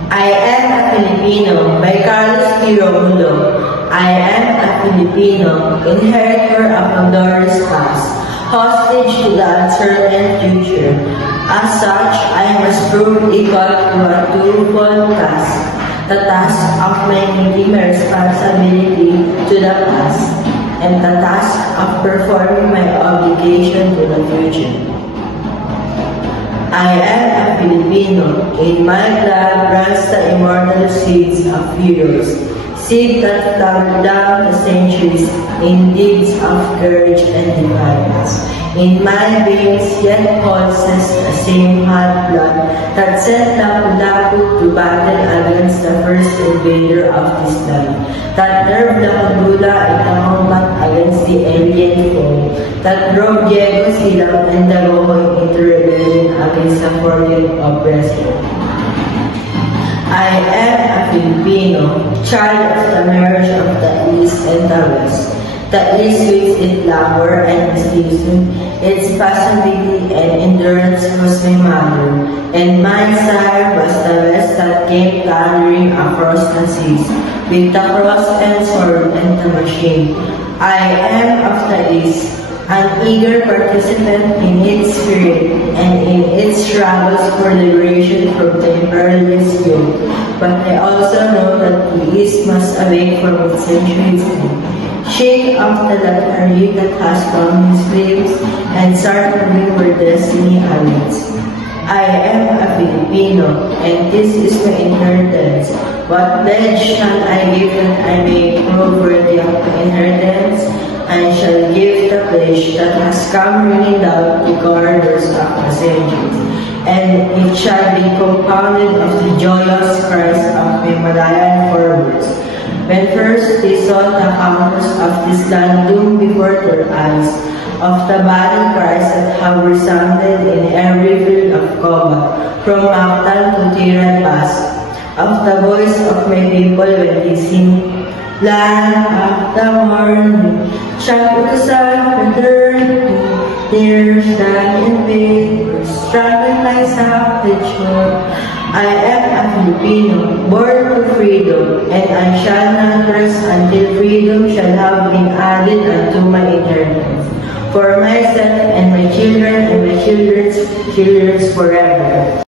I am a Filipino by Carlos P. Romulo. I am a Filipino, inheritor of Honduras past, hostage to the uncertain future. As such, I must prove equal to a twofold task, the task of meeting my responsibility to the past, and the task of performing my obligation to the future. I am a Filipino. In my blood runs the immortal seeds of heroes, seeds that flower down the centuries in deeds of courage and defiance. In my veins yet pulses the same hot blood that sent Lapu-Lapu to battle against the first invader of this land, that nerved the Kandula in the combat against the alien foe, that drove Diego Silang and the Dagohoy into rebellion against the foreign oppressor. I am a Filipino, child of the marriage of the East and the West. The East with its labor and distinction, its passivity and endurance was my mother, and my sire was the West that came thundering across the seas, with the cross and sword and the machine. I am of the East, an eager participant in its spirit and in its struggles for liberation from the imperialist yoke. But I also know that the East must awake from its centuries shake off the lethargy that has come in slaves and start moving where destiny awaits. I am a Filipino, and this is my inheritance. What pledge shall I give that I may prove worthy of my inheritance? I shall give the pledge that has come ringing loud to corridors of the centuries, and it shall be compounded of the joyous cries of my Malayan forebears. When first they saw the counters of this land loom before their eyes, of the battle cries that have resounded in every field of combat, from Mactan to Tiran Pass, of the voice of my people when they sing, land of the morning, Chapulsa returned to their stand in faith, struggling like savage war. I am a Filipino, born to freedom, and I shall not rest until freedom shall have been added unto my inheritance, for myself and my children and my children's children forever.